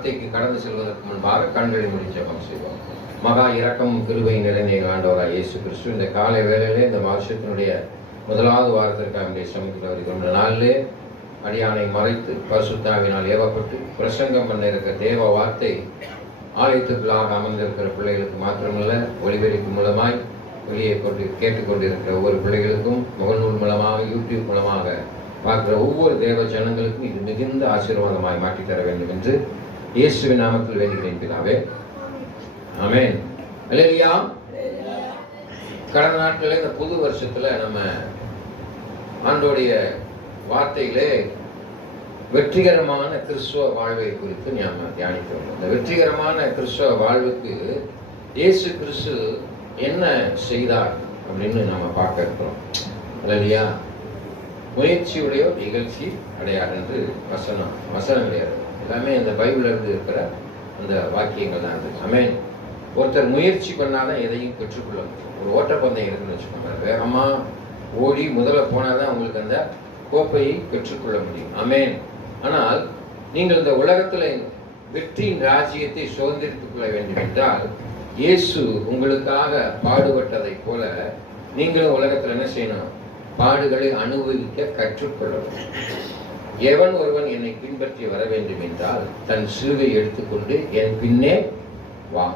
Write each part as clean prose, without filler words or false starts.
வார்த்தைக்கு கடந்து செல்வதற்கு முன்பாக கண்களை மூடி ஜெபம் செய்வோம். மகா இரக்கமும் கிருபை நிறைந்த ஆண்டவராய் இயேசு கிறிஸ்து, இந்த காலை வேளையிலே இந்த வருஷத்தினுடைய முதலாவது வாரத்திற்காக சமைக்கிற வருகின்ற நாளிலே அடியானை மறைத்து பரிசுத்தாவினால் ஏவப்பட்டு பிரசங்கம் பண்ண இருக்கிற தேவ வார்த்தை ஆலயத்துக்குள்ளாக அமர்ந்திருக்கிற பிள்ளைகளுக்கு மாத்திரமல்ல, ஒளிபெருக்கு மூலமாய் வெளியே கொண்டு கேட்டுக்கொண்டிருக்கிற ஒவ்வொரு பிள்ளைகளுக்கும், முகநூல் மூலமாக, யூடியூப் மூலமாக பார்க்கிற ஒவ்வொரு தேவ ஜனங்களுக்கும் இது மிகுந்த ஆசீர்வாதமாய் மாற்றி தர வேண்டும் என்று இயேசுவின் நாமத்தில் வேண்டுகிறேன் பிதாவே, ஆமென். அல்லேலூயா. கடந்த நாட்களில் இந்த புது வருஷத்துல நம்ம ஆண்டோடைய வார்த்தையிலே வெற்றிகரமான கிறிஸ்துவ வாழ்வை குறித்து நாம் தியானித்தோம். இந்த வெற்றிகரமான கிறிஸ்துவ வாழ்வுக்கு இயேசு கிறிஸ்து என்ன செய்தார் அப்படின்னு நம்ம பார்க்க இருக்கிறோம். இல்லையா? முயற்சியுடைய நிகழ்ச்சி அடையார் என்று வசனம் கிடையாது, எல்லாமே இந்த பைபிள்ல இருந்து இருக்கிற அந்த வாக்கியங்கள் தான் இருக்கு. ஆமென். ஒருத்தர் முயற்சி பண்ணாதான் எதையும் பெற்றுக்கொள்ள முடியும். ஒரு ஓட்டப்பந்தயம் இருக்குன்னு வச்சுக்கோங்க, வேகமா ஓடி முதல்ல போனாதான் உங்களுக்கு அந்த கோப்பையை பெற்றுக்கொள்ள முடியும். ஆமென். ஆனால் நீங்கள் இந்த உலகத்துல வெற்றியின் ராஜ்யத்தை சுதந்திரித்துக் கொள்ள வேண்டும் என்றால் இயேசு உங்களுக்காக பாடுபட்டதை போல நீங்களும் உலகத்துல என்ன செய்யணும்? பாடுகளை அனுபவிக்க கற்றுக்கொள்ளணும். எவன் ஒருவன் என்னை பின்பற்றி வர வேண்டும் என்றால் தன் சிலுவை எடுத்துக்கொண்டு என் பின்னே வா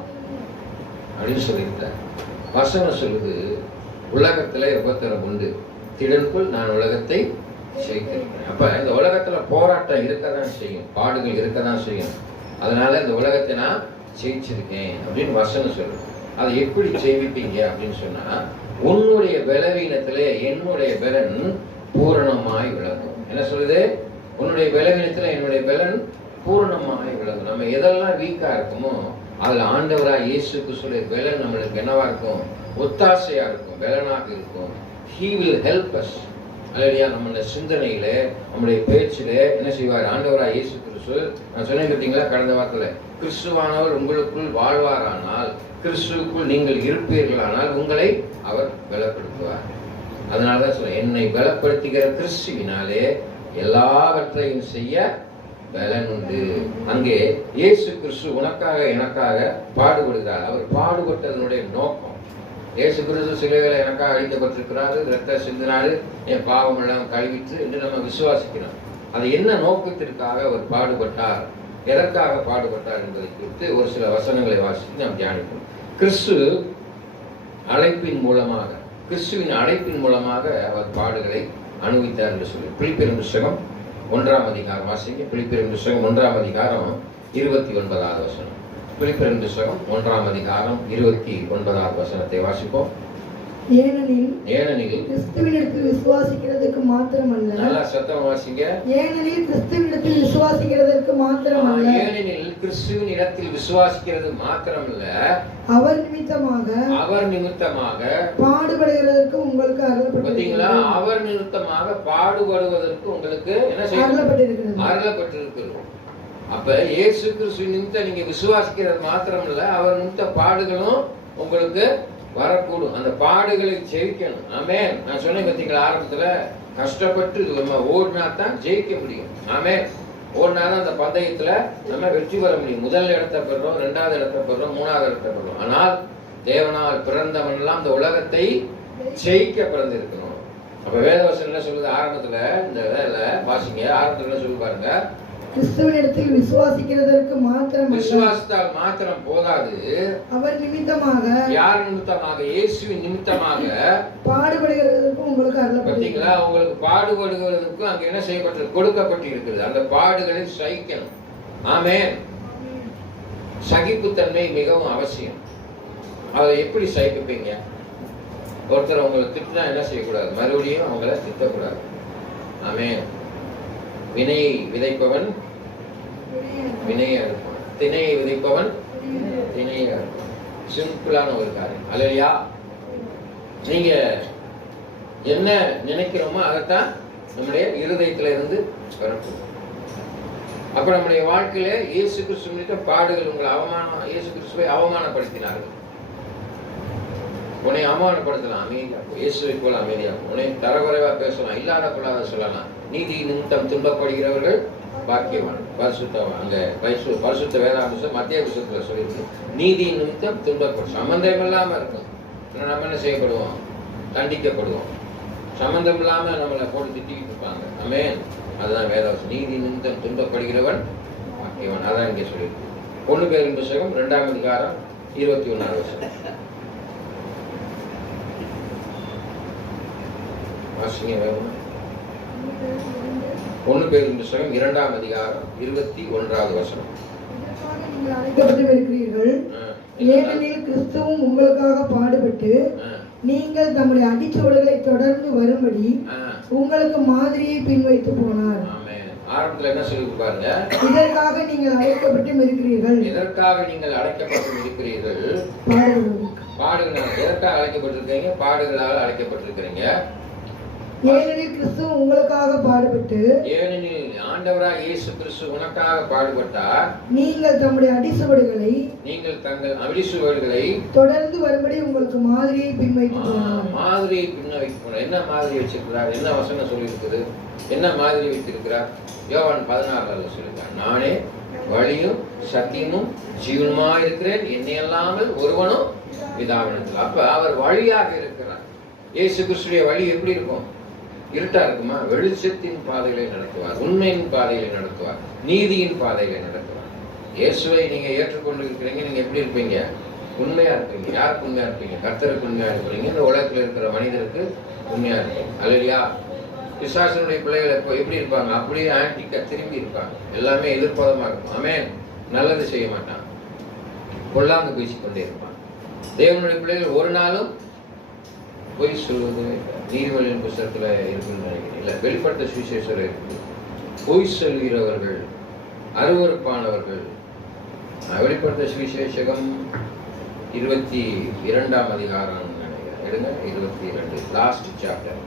அப்படின்னு சொல்லியிருந்தார். வசனம் சொல்லுது, உலகத்துல உபத்திரம் உண்டு, திடன்குள் நான் உலகத்தை ஜெயித்திருக்கிறேன். அப்ப இந்த உலகத்துல போராட்டம் இருக்கதான் செய்யும், பாடுகள் இருக்கதான் செய்யும். அதனால இந்த உலகத்தை நான் ஜெயிச்சிருக்கேன் அப்படின்னு வசனம் சொல்லுது. அதை எப்படி ஜெயிப்பீங்க அப்படின்னு சொன்னா, உன்னுடைய பலவீனத்திலே என்னுடைய பலன் பூரணமாய் விளங்கும். என்ன சொல்லுது? உன்னுடைய பலவீனத்துல என்னுடைய பலன் பூரணமாய் விளங்கும். நம்ம எதெல்லாம் வீக்கா இருக்குமோ அதுல ஆண்டவராய் இயேசு கிறிஸ்துவின் பலன் நம்மளுக்கு என்னவா இருக்கும்? ஒத்தாசையா இருக்கும், பலனாக இருக்கும். He will help us. அல்லேலூயா. நம்மளுடைய சிந்தனையில, நம்முடைய பேச்சில என்ன செய்வார்? ஆண்டவராய் இயேசு கிறிஸ்து, நான் சொன்னேன் பார்த்தீங்களா கடந்த வாரத்துல, கிறிஸ்துவானவர் உங்களுக்குள் வாழ்வாரானால், கிறிஸ்துவுக்குள் நீங்கள் இருப்பீர்களானால் உங்களை அவர் பலப்படுத்துவார். அதனாலதான் சொல்ல, என்னை பலப்படுத்துகிற கிறிஸ்துவினாலே எல்லாவற்றையும் செய்ய பலன் உண்டு. அங்கே இயேசு கிறிஸ்து உனக்காக எனக்காக பாடுபடுகிறார். அவர் பாடுபட்டதனுடைய நோக்கம், இயேசு கிறிஸ்து சிலுவையிலே எனக்காக அழிக்கப்பட்டிருக்கிறாரு, ரத்த சிந்தினாரு, என் பாவம் எல்லாம் கழுவிட்டு என்று நம்ம விசுவாசிக்கிறோம். அது என்ன நோக்கத்திற்காக அவர் பாடுபட்டார், எதற்காக பாடுபட்டார் என்பதை குறித்து ஒரு சில வசனங்களை வாசித்து நாம் தியானிப்போம். கிறிஸ்துவின் அழைப்பின் மூலமாக அவர் பாடுகளை அனுபவித்தார் என்று சொல்லி பிலிப்பியர் புத்தகம் 1ஆம் அதிகாரம் வாசிங்க. பிலிப்பியர் புத்தகம் 1ஆம் அதிகாரம் 29வது வசனம். பிலிப்பியர் புத்தகம் 1ஆம் அதிகாரம் 29வது வசனத்தை வாசிப்போம். ஏனெனில் கிறிஸ்துவினிடத்தில் விசுவாசிக்கிறதுக்கு மாத்திரமல்ல, நல்லா சத்தமா வாசிங்க. ஏனெனில் கிறிஸ்துவினிடத்தில் விசுவாசிக்கிறதற்கு மாத்திரமல்ல, ஏனெனில் கிறிஸ்துவின் இடத்தில் விசுவாசிக்கிறது மாத்திரமல்ல, அவர் நிமித்தமாக பாடுபடுகிறதற்கு உங்களுக்கு அருளப்பட்டிருக்கிறது. அவர் நிமித்தமாக பாடுபடுவதற்கு உங்களுக்கு என்ன அருளப்பட்டிருக்கிறது. அப்ப இயேசு கிறிஸ்து நிமித்தம் நீங்க விசுவாசிக்கிறது மாத்திரமல்ல, அவர் நிமித்த பாடுகளும் உங்களுக்கு வரக்கூடும். அந்த பாடுகளை ஜெயிக்கணும். ஆமென். நான் சொன்னேன் பார்த்தீங்களா ஆரம்பத்துல, கஷ்டப்பட்டு நம்ம ஓடினா தான் ஜெயிக்க முடியும். ஆமென். ஓடினாதான் அந்த பந்தயத்துல நம்ம வெற்றி பெற முடியும். முதல் இடத்தை பெறுறோம், 2வது இடத்தை பெறுறோம், 3வது இடத்தை பெறுறோம். ஆனால் தேவனால் பிறந்தவன் எல்லாம் இந்த உலகத்தை ஜெயிக்க பிறந்திருக்கணும். அப்ப வேதவசனம் என்ன சொல்லுது? ஆரம்பத்துல இந்த வேலை வாசிங்க. ஆரம்பத்துல என்ன சொல்லி பாருங்க, கிறிஸ்துவினிடத்தில் விசுவாசிக்கிறதற்கு மாத்திரம், விசுவாசித்தால் மாத்திரம் போதாது, அவர் நிமித்தமாக, யார் நிமித்தமாக? இயேசுவின் நிமித்தமாக பாடுபடுகிறதற்கு உங்களுக்கு பார்த்தீங்களா? உங்களுக்கு பாடுபடுவதற்கு அங்க என்ன செய்யப்பட்டு கொடுக்கப்பட்டு இருக்கிறது. அந்த பாடுகளை சகிக்கணும். ஆமென். சகிப்புத்தன்மை மிகவும் அவசியம். அதை எப்படி சகிப்பீங்க? ஒருத்தர் உங்களை திட்டினா என்ன செய்யக்கூடாது? மறுபடியும் அவங்கள திட்டக்கூடாது. ஆமென். வினையை விதைப்பவன் வினையை அறுப்பான், திணையை விதைப்பவன் திணையை அறுப்பான். சிம்பிளான ஒரு காரியம். அல்லேலூயா. நீங்க என்ன நினைக்கிறோமோ அதைத்தான் நம்முடைய இருதயத்துல இருந்து வரணும். அப்ப நம்முடைய வாழ்க்கையில இயேசு கிறிஸ்து பாடுகள் உங்களை இயேசு கிறிஸ்துவை அவமானப்படுத்தினார்கள். உன்னை அவமானப்படுத்தலாம், அமைதியா இயேசுவை போல அமைதியா. உன்னை தரக்குறைவா பேசலாம், இல்லாத கொள்ளாத சொல்லலாம். நீதி நிமித்தம் துன்பப்படுகிறவர்கள் பாக்கியவான். பரிசுத்தவான் அங்க பரிசுத்த வேதாந்தம் மத்திய புத்தகத்துல சொல்லியிருக்கு. நீதி நிமித்தம் துன்பப்படும். சம்பந்தம் இல்லாம இருக்கும். நம்ம என்ன செய்யப்படுவோம்? தண்டிக்கப்படுவோம். சம்பந்தம் இல்லாம நம்மளை போட்டு திட்டிக்கிட்டு இருப்பாங்க. ஆமென். அதுதான் வேதாந்தம். நீதி நிமித்தம் துன்பப்படுகிறவன் பாக்கியவான். அதான் இங்கே சொல்லியிருக்கு. 1 பேரின் புத்தகம் 2ஆம் அதிகாரம் 21ஆம் வசனம். வாசிங்க வேணும். 1 பேரின் புத்தகம் 2ஆம் அதிகாரம் 21ஆவது வசனம். நீங்கள் அழைக்கப்பட்டிருக்கிறீர்கள், ஏனெனில் கிறிஸ்துவும் உங்களுக்காக பாடுபட்டு நீங்கள் தம்முடைய அடிச்சுவடுகளை தொடர்ந்து வரும்படி உங்களுக்கு மாதிரியை பின்வைத்து போனார். ஆரம்பத்துல என்ன சொல்லி பாருங்க. இதற்காக நீங்கள் அழைக்கப்பட்டும் இருக்கிறீர்கள். எதற்காக நீங்கள் அழைக்கப்பட்டும் இருக்கிறீர்கள்? பாடுகளால். எதற்காக அழைக்கப்பட்டிருக்கீங்க? பாடுகளால் அழைக்கப்பட்டிருக்கிறீங்க. ஏனெனில் கிறிஸ்து உங்களுக்காக பாடுபட்டு, ஏனெனில் ஆண்டவராக இயேசு கிறிஸ்து உனக்காக பாடுபட்டார். நீங்கள் தம்முடைய அடிச்சுவடுகளை தொடர்ந்து வரும்படி உங்களுக்கு மாதிரியை பின்வைத்து போனார். மாதிரியை பின்வைத்து போனார். என்ன மாதிரி வச்சிருக்கிறார்? என்ன வசனம் சொல்லி இருக்குது? என்ன மாதிரி வைத்திருக்கிறார்? யோவான் 16 சொல்லுகிறார், நானே வழியும் சத்தியமும் ஜீவனுமா இருக்கிறேன், என்னை அல்லாமல் ஒருவனும் பிதாவினிடத்தில். அப்ப அவர் வழியாக இருக்கிறார். இயேசு கிறிஸ்துடைய வழி எப்படி இருக்கும்? இருட்டா இருக்குமா? வெளிச்சத்தின் பாதைகளை நடத்துவார், உண்மையின் பாதைகளை நடத்துவார், நீதியின் பாதைகளை நடத்துவார். இயேசுவை நீங்க ஏற்றுக்கொண்டு இருக்கிறீங்க. நீங்க எப்படி இருப்பீங்க? உண்மையா இருப்பீங்க. யாருக்கு உண்மையா இருப்பீங்க? கர்த்தருக்கு உண்மையா இருப்பீங்க. இந்த உலகத்தில் இருக்கிற மனிதருக்கு உண்மையா இருப்பீங்க. அல்லேலூயா. பிசாசனுடைய பிள்ளைகள் எப்படி இருப்பாங்க? அப்படியே ஆன்டிக்கா திரும்பி இருப்பாங்க. எல்லாமே எதிர்பாதமா இருக்கும். ஆமென். நல்லது செய்ய மாட்டாங்க, கொள்ளாந்து பேசிக்கொண்டே இருப்பாங்க. தேவனுடைய பிள்ளைகள் ஒரு நாளும் பொய் சொல்வது நீதிமொழியின் புத்தகத்துல இருக்குன்னு நினைக்கிறேன். இல்ல, வெளிப்படுத்த சுவிசேஷம் இருக்கு. பொய் சொல்கிறவர்கள் அருவருப்பானவர்கள். வெளிப்படுத்த சுவிசேஷகம் 22ஆம் அதிகாரம் நினைக்கிறேன். எடுங்க, 22 லாஸ்ட் சாப்டர்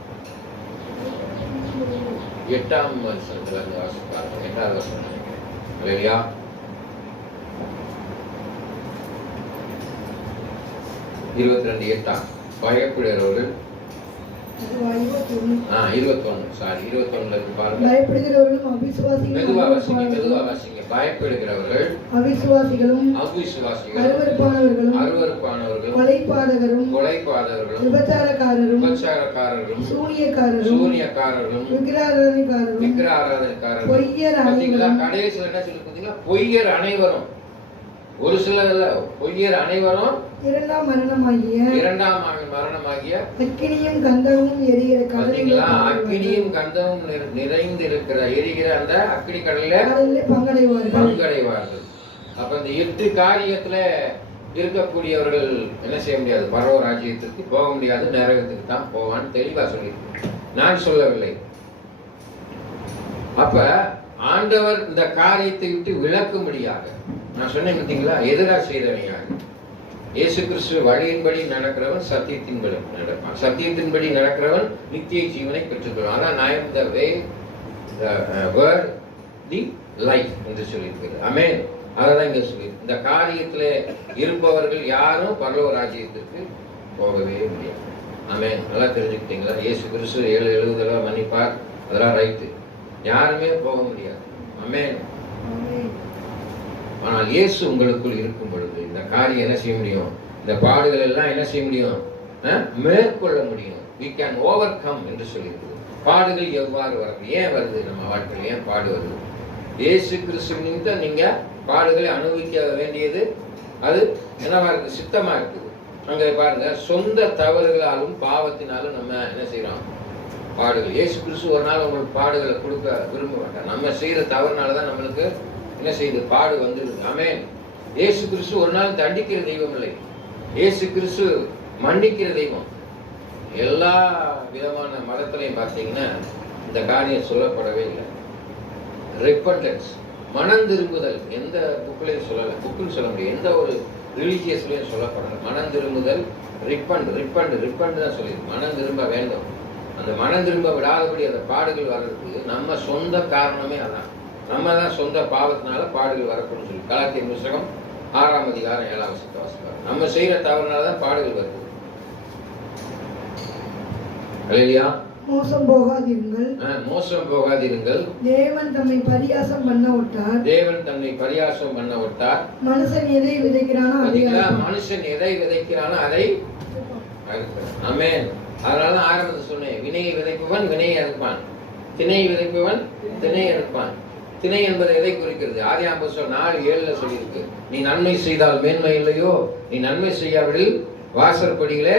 8ஆம் வசனத்துல இருந்து வாசிப்பாங்க. 8வது வசனம் நினைக்கிறேன். இல்லையா? இருபத்தி 8 பயப்படுகிறவர்கள் 21 இருக்கு பாருங்க. பயப்படுகிறவர்களும் அவிசுவாசிகளும், மெதுவா வாசிங்க. பயப்படுகிறவர்கள் அவிசுவாசிகளும், அருவருப்பானவர்களும், கொலைபாதகரும், விபச்சாரக்காரரும், சூனியக்காரரும், விக்கிரகாராதனைக்காரரும், பொய்யர் அனைவரும். கடைசியில் என்ன சொல்லி பார்த்தீங்களா? பொய்யர் அனைவரும். ஒரு சிலர் இல்ல, பொய்யர் அனைவரும் இரண்டாம் மரணமாகிய அக்கினியும் கந்தமும் எரிகிற கடலில், அக்கினியும் கந்தமும் நிறைந்திருக்கிற எரிகிற அந்த அக்கினி கடலில் பங்கடைவார்கள். அப்ப இந்த 8 காரியத்துல இருக்கக்கூடியவர்கள் என்ன செய்ய முடியாது? பரலோக ராஜ்யத்திற்கு போக முடியாது, நரகத்துக்கு தான் போவான்னு தெளிவா சொல்லியிருக்கேன். நான் சொல்லவில்லை. அப்ப ஆண்டவர் இந்த காரியத்தை விட்டு விளக்கும்படியாக நான் சொன்னேன் பார்த்தீங்களா? எதிராக செய்தவனையாக. இயேசு கிறிஸ்து வழியின்படி நடக்கிறவன் சத்தியத்தின்படி நடப்பான். சத்தியத்தின்படி நடக்கிறவன் நித்திய ஜீவனை பெற்றுக்கொள்வான். அதான் I am the way, the word, the life என்று சொல்லியிருக்கிறது. ஆமென். அதான் இங்க சொல்லி இந்த காரியத்துல இருப்பவர்கள் யாரும் பரலோக ராஜ்யத்திற்கு போகவே முடியாது. ஆமென். நல்லா தெரிஞ்சுக்கிட்டீங்களா? இயேசு கிறிஸ்து 70 மன்னிப்பார், அதெல்லாம் ரைட்டு. யாருமே போக முடியாது. ஆமென். ஆனால் இயேசு உங்களுக்குள் இருக்கும் பொழுது இந்த காரியம் என்ன செய்ய முடியும்? இந்த பாடுகள் எல்லாம் என்ன செய்ய முடியும்? மேற்கொள்ள முடியும். we can overcome என்று சொல்லியிருக்கிறது. பாடுகள் எவ்வாறு வருது? ஏன் வருது? நம்ம வாழ்க்கையில் ஏன் பாடு வருது? இயேசு கிறிஸ்து நிமித்தம் நீங்க பாடுகளை அனுபவிக்க வேண்டியது அது என்னவா இருக்கு? சித்தமா இருக்குது. அங்க பாருங்க, சொந்த தவறுகளாலும் பாவத்தினாலும் நம்ம என்ன செய்யறோம்? பாடுகள். இயேசு கிறிஸ்து ஒரு நாள் உங்களுக்கு பாடுகளை கொடுக்க விரும்ப மாட்டார். நம்ம செய்யற தவறுனாலதான் நம்மளுக்கு என்ன செய்யுது? பாடு வந்துடுது. ஆமென். இயேசு கிறிஸ்து ஒரு நாள் தண்டிக்கிற தெய்வம் இல்லை. இயேசு கிறிஸ்து மன்னிக்கிற தெய்வம். எல்லா விதமான மதத்திலையும் பார்த்தீங்கன்னா இந்த காரியம் சொல்லப்படவே இல்லை. ரிப்பன்டன்ஸ், மனம் திரும்புதல் எந்த புக்கிலையும் சொல்லலை. புக்குன்னு சொல்ல முடியும், எந்த ஒரு ரிலீஜியஸ்லையும் சொல்லப்படலை. மனம் திரும்புதல், ரிப்பண்ட் தான் சொல்லியிருக்கு. மனம் திரும்ப வேண்டும். அந்த மனம் திரும்ப விடாதபடி அந்த பாடுகள் வர்றதுக்கு நம்ம சொந்த காரணமே அதான். நம்ம தான் சொந்த பாவத்தினால பாடுகள் வரக்கூடும் சொல்லி கலாத்தியர் புத்தகம் 6ஆம் அதிகாரம் 7ஆம் வசனத்தை வாசிப்பார். நம்ம செய்யற தவறுனால தான் பாடுகள் வருது. அல்லேலூயா. மோசம் போகாதிருங்கள். மோசம் போகாதிருங்கள். தேவன் தம்மை பரியாசம் பண்ண விட்டார். தேவன் தன்னை பரியாசம் பண்ண விட்டார். மனுஷன் எதை விதைக்கிறானோ அதை மனுஷன் எதை விதைக்கிறானோ அதை அறுப்பான். ஆமென். அதனால ஆரம்பத்தில் சொன்னேன், வினையை விதைப்பவன் வினையை அறுப்பான், திணை விதைப்பவன் திணை அறுப்பான். திணை என்பது எதை குறிக்கிறது? ஆதியாகமம் 4:7 சொல்லியிருக்கு, நீ நன்மை செய்தால் மேன்மை இல்லையோ, நீ நன்மை செய்யாவிடில் வாசற்படியிலே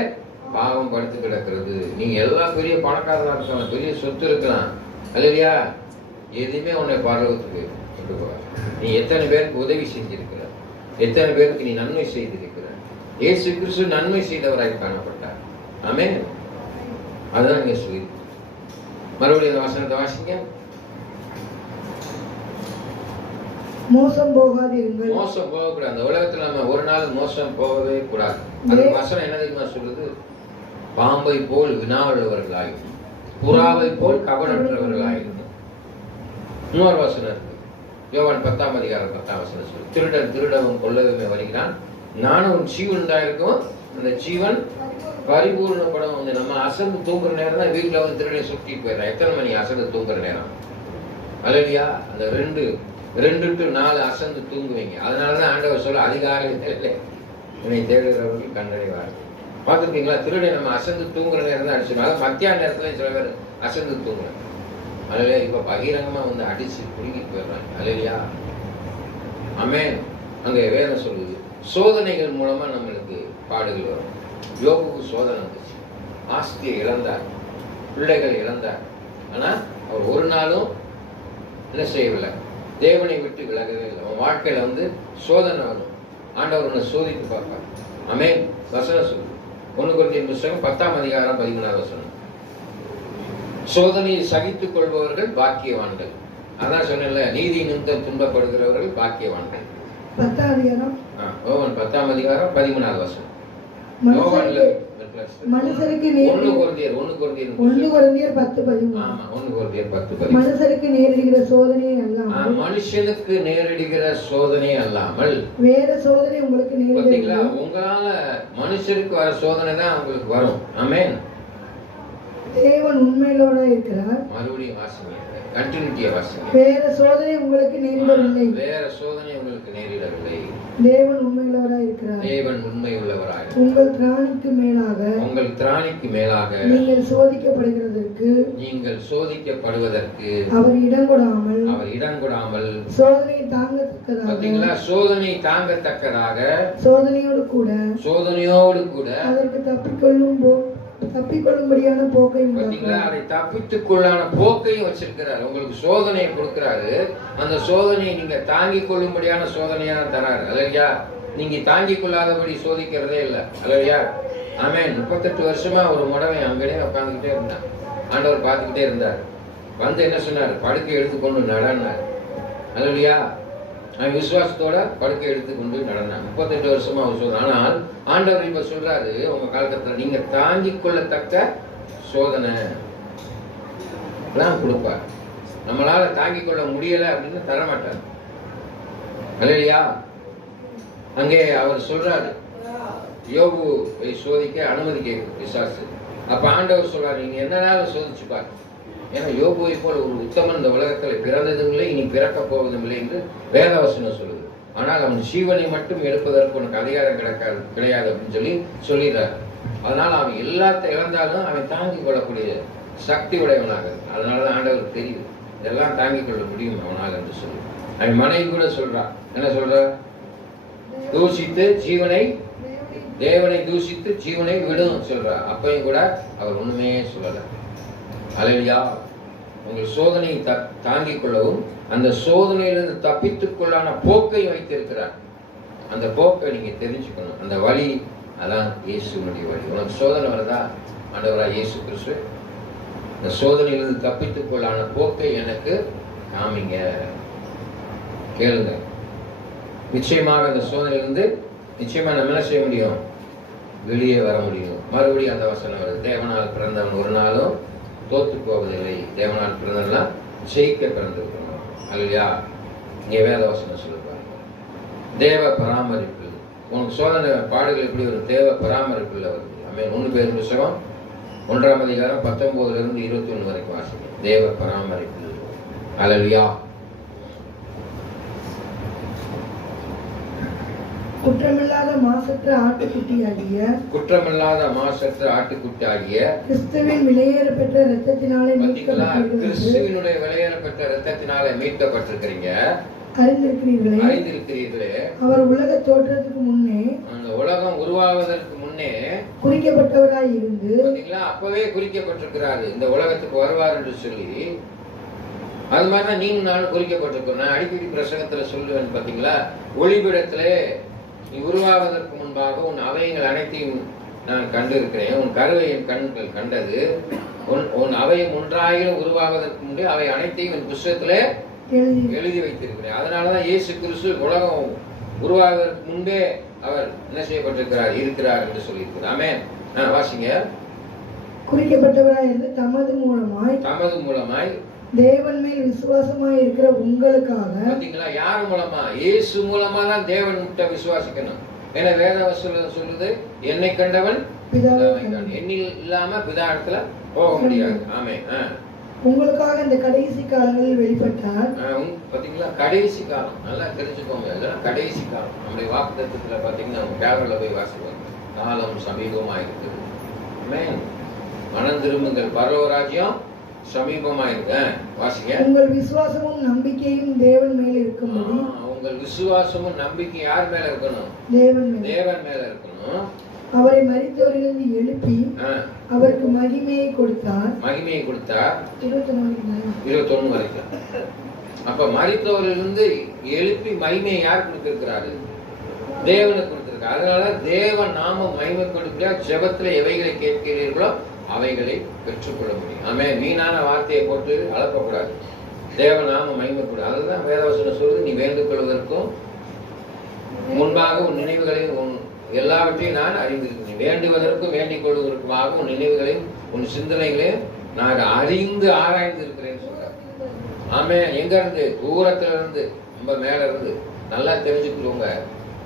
பாவம் படுத்து கிடக்கிறது. நீங்க எல்லாம் பெரிய பணக்காரனா இருக்கலாம், பெரிய சொத்து இருக்கலாம், அல்லையா, எதுவுமே உன்னை பரலோகத்துக்கு கொண்டு போகாது. நீ எத்தனை பேருக்கு உதவி செஞ்சிருக்கிற, எத்தனை பேருக்கு நீ நன்மை செய்திருக்கிற. இயேசு கிறிஸ்து நன்மை செய்தவராய் காணப்பட்டார். ஆமென். அதுதான் இங்க சொல்லி. மறுபடியும் அந்த வசனத்தை வாசிங்க. மோசம் போகாதிருங்கள். மோசம் போகக்கூடாது. அந்த உலகத்துல நம்ம ஒரு நாள் மோசம் போகவே கூடாது. அந்த வசனம் என்ன தெரியுமா சொல்லுது? பாம்பை போல் வினாவுள்ளவர்களாயும் புறாவை போல் கபடற்றவர்களாயும். இன்னொரு வசனம் இருக்கு, யோவான் 10:10 சொல்லு, திருடன் திருடவும் கொல்லவுமே வருகிறான், நானும் ஒரு ஜீவன் உண்டாயிருக்கும், அந்த ஜீவன் பரிபூர்ணப்படம். வந்து நம்ம அசந்து தூங்குற நேரம் தான் வீட்டுல வந்து திருடனை சுற்றி போயிடறான். எத்தனை மணி அசந்து தூங்குற நேரம்? அல்லையா, அந்த 2 to 4 அசந்து தூங்குவீங்க. அதனாலதான் ஆண்டவர் சொல்ல, அதிகாலையில் என்னை தேடுகிறவர்கள் கண்டடைவார்கள். பார்த்துருக்கீங்களா? திருடை நம்ம அசந்து தூங்குற நேரம் தான் அடிச்சிடும். மத்தியான நேரத்துல சில பேர் அசந்து தூங்குறேன், அல்லையா, இப்ப பகிரங்கமா வந்து அடிச்சு குடுங்கிட்டு போயிடுறாங்க, அல்லையா. ஆமென். அங்க வேதம் சொல்லுது, சோதனைகள் மூலமா நம்மளுக்கு பாடுகள் வரும். யோபுக்கு சோதனை வந்துச்சு, ஆஸ்தியை இழந்தார், பிள்ளைகள் இழந்தார். ஆனா அவர் ஒரு நாளும் என்ன செய்யவில்லை, தேவனை விட்டு விலகவே இல்லை. அவன் வாழ்க்கையில வந்து சோதனை வரும், ஆண்டவர் உன்னை சோதித்து பார்ப்பார். ஆமென். வசனம் சொல்லு, 1 கொரிந்தியர் புத்தகம் 10:11. சோதனையை சகித்துக் கொள்பவர்கள் பாக்கியவான்கள். அதான் சொன்னேன்ல, நீதி நிமித்தம் துன்பப்படுகிறவர்கள் பாக்கியவான்கள். 10:13. மனுஷருக்கு நேரிடுகிற சோதனை அல்லாமல், மனுஷனுக்கு நேரிடுகிற சோதனை அல்லாமல் வேற சோதனை உங்களுக்கு நேரிடுகிறீங்களா? உங்களால மனுஷருக்கு வர சோதனை தான் உங்களுக்கு வரும். ஆமென். தேவன் உண்மையோட இருக்கிறார். மறுபடியும் வாசிங்க, கண்டினியூட்டியா வாசிங்க. வேற சோதனை உங்களுக்கு நேரிடவில்லை. வேற சோதனை உங்களுக்கு நேரிடவில்லை. தேவன் உண்மையுள்ளவராய் இருக்கிறார். தேவன் உண்மை உள்ளவராய். உங்கள் திராணிக்கு மேலாக நீங்கள் சோதிக்கப்படுவதற்கு அவர் இடம் கொடாமல் சோதனை தாங்கத்தக்கதாக சோதனையோடு கூட அதற்கு தப்பிக்கொள்ளும்படியான போக்கையும் அதை தப்பித்துக்குள்ளான போக்கையும் வச்சிருக்கிறார். உங்களுக்கு சோதனையை கொடுக்கிறாரு, அந்த சோதனையை நீங்க தாங்கிக் கொள்ளும்படியான சோதனையா தராரு, அல்லையா. நீங்க தாங்கிக் கொள்ளாதபடி சோதிக்கிறதே இல்லை, அல்லையா. ஆமென். 38 வருஷமா ஒரு முடவை அங்கேயே உட்காந்துக்கிட்டே இருந்தான். ஆண்டவர் பார்த்துக்கிட்டே இருந்தார். வந்து என்ன சொன்னார்? படுக்கை எடுத்துக்கொண்டு நடனார், அல்லையா. அவன் விசுவாசத்தோட படுக்கை எடுத்துக்கொண்டு நடனான். 38 வருஷமா அவர் சொல்றார். ஆனால் ஆண்டவர் இப்ப சொல்றாரு, உங்க காலகட்டத்தில் நீங்க தாங்கிக் கொள்ளத்தக்க சோதனை எல்லாம் கொடுப்பார். நம்மளால தாங்கிக் கொள்ள முடியல அப்படின்னு தரமாட்டார், அல்லையா. அங்கே அவர் சொல்றாரு, யோபுவை சோதிக்க அனுமதி கேட்கு பிசாசு. அப்ப ஆண்டவர் சொல்றாரு, நீங்க என்னன்னாலும் சோதிச்சு பாரு. ஏன்னா யோபுவை போல ஒரு உத்தமன் இந்த உலகத்தில் பிறந்ததும் இல்லை, இனி பிறக்க போவதும் இல்லை என்று வேதவசனம் சொல்லுது. ஆனால் அவன் ஜீவனை மட்டும் எடுப்பதற்கு உனக்கு அதிகாரம் கிடையாது அப்படின்னு சொல்லிடுறாரு. அதனால அவன் எல்லாத்தையும் இழந்தாலும் அவன் தாங்கிக் கொள்ளக்கூடிய சக்தி உடையவனாக. அதனாலதான் ஆண்டவர் தெரியுது, இதெல்லாம் தாங்கிக் கொள்ள முடியும் அவனால் என்று சொல்லி. அவன் மனைவி கூட சொல்றான், என்ன சொல்ற? தேவனை தூஷித்து ஜீவனை விடும் சொல்றார். அப்பையும் கூட அவர் ஒண்ணுமே சொல்லல, அல்லேலூயா. உங்கள் சோதனையை தாங்கிக் கொள்ளவும் அந்த சோதனையிலிருந்து தப்பித்துக்கொள்ளான போக்கை வைத்திருக்கிறார். அந்த போக்கை நீங்க தெரிஞ்சுக்கணும். அந்த வழி அதான் இயேசுனுடைய வழி. உனக்கு சோதனை வருதா? ஆண்டவராகிய இயேசு கிறிஸ்து இந்த சோதனையிலிருந்து தப்பித்துக்கொள்ளான போக்கை எனக்கு காமிங்க, கேளுங்க. நிச்சயமாக அந்த சோதனையிலிருந்து நிச்சயமா நம்ம என்ன செய்ய முடியும்? வெளியே வர முடியும். மறுபடியும் அந்த வசனம் வருது, தேவனால் பிறந்தவன் ஒரு நாளும் தோத்து போவதில்லை, தேவனால் பிறந்தவெல்லாம் ஜெயிக்க பிறந்திருக்கணும், அல்லையா. இங்கே வேத வசனம் சொல்லுவாங்க, தேவ பராமரிப்பு. உனக்கு சோதனை பாடுகள் எப்படி ஒரு தேவ பராமரிப்புல வருது. ஆமென். 1 பேதுரு புத்தகம் 1ஆம் அதிகாரம் 19 இருந்து 21 வரைக்கும் வாசிங்க. தேவ பராமரிப்பு. அல்லேலூயா. குற்றமில்லாத மாசற்ற ஆட்டுக்குட்டியாகிய கிறிஸ்துவின் விலையேறப்பெற்ற இரத்தத்தினாலே கிறிஸ்துவினுடைய விலையேறப்பெற்ற இரத்தத்தினாலே மீட்கப்பட்டிருக்கிறீங்க. அறிந்திருக்கிறீர்களே. அவர் உலக தோற்றத்துக்கு முன்னே, அந்த உலகம் உருவாவதற்கு முன்னே குறிக்கப்பட்டவராய் இருந்து, அப்பவே குறிக்கப்பட்டிருக்கிறாரு இந்த உலகத்துக்கு வருவார் என்று சொல்லி. அது மாதிரிதான் நீங்க நானும் குறிக்கப்பட்டிருக்கோம். நான் அடிக்கடி பிரசங்கத்துல சொல்லுவேன் பாத்தீங்களா, ஒளிபிடத்திலே நீ உருவாவதற்கு முன்பாக உன் அவைகள் அனைத்தையும் நான் கண்டிருக்கிறேன். உன் கருவை என் கண்கள் கண்டது. உன் அவையும் ஒன்றாயிரம் உருவாவதற்கு முன்பே அவை அனைத்தையும் என் புஸ்தகத்திலே எழுதி வைத்திருக்கிறேன். அதனாலதான் இயேசு கிறிஸ்து உலகம் உருவாவதற்கு முன்பே அவர் என்ன செய்யப்பட்டிருக்கிறார், இருக்கிறார் என்று சொல்லியிருக்கிறார். ஆமென். வாசிங்க. குறிக்கப்பட்டவராய் இருந்து தமது மூலமாய் தேவன் மேல் விசுவாசமாய் இருக்கிற உங்களுக்காக. பாத்தீங்களா, யார் மூலமா? இயேசு மூலமா தான் தேவன் கிட்ட விசுவாசிக்கணும். ஏன்னா வேதவசனம் சொல்லுது, என்னை கண்டவன் என்னில் இல்லாம பிதாடத்துல போக முடியாது. ஆமென். உங்களுக்காக இந்த கடைசி காலங்களில் வெளிப்பட்டார். பாத்தீங்களா, கடைசி காலம் நல்லா தெரிஞ்சுக்கோங்க. கடைசி காலம் நம்முடைய வாக்குத்தத்தத்துல பாத்தீங்கன்னா பேவர்ல போய் வாசிப்போம், காலம் சமீபமா இருக்குது. ஆமென். மனம் திரும்புங்கள், பரலோகராஜ்யம் சமீபமா இருக்கு. வாசிங்க. உங்கள் விசுவாசமும் நம்பிக்கையும் தேவன் மேல இருக்கும்படி. உங்கள் விசுவாசமும் நம்பிக்கை யார் மேல இருக்கணும்? தேவன் மேல இருக்கணும். அவரை மரித்தோரிலிருந்து எழுப்பி அவருக்கு மகிமையை கொடுத்தார். 21 வரைக்கும். அப்ப மரித்தோரிலிருந்து எழுப்பி மகிமையை யார் கொடுத்திருக்கிறாரு? தேவனுக்கு கொடுத்திருக்காரு. அதனால தேவன் நாம மகிமை கொடுக்கிறா. ஜெபத்துல எவைகளை கேட்கிறீர்களோ அவைகளை பெற்றுக்கொள்ள முடியும். ஆமென். வீணான வார்த்தையை போட்டு அளக்கக்கூடாது. தேவ நாம மகிமைக்கூடாது. அதுதான் வேதவசனம் சொல்லுது, நீ வேண்டுக் கொள்வதற்கும் முன்பாக உன் நினைவுகளையும் உன் எல்லாவற்றையும் நான் அறிந்திருக்கிறேன். வேண்டுவதற்கும் வேண்டிக் கொள்வதற்குமாக உன் நினைவுகளையும் உன் சிந்தனைகளையும் நான் அறிந்து ஆராய்ந்து இருக்கிறேன்னு சொல்றார். ஆமென். எங்க இருந்து? தூரத்துல இருந்து, ரொம்ப மேல இருந்து. நல்லா தெரிஞ்சுக்கொள்ளுங்க.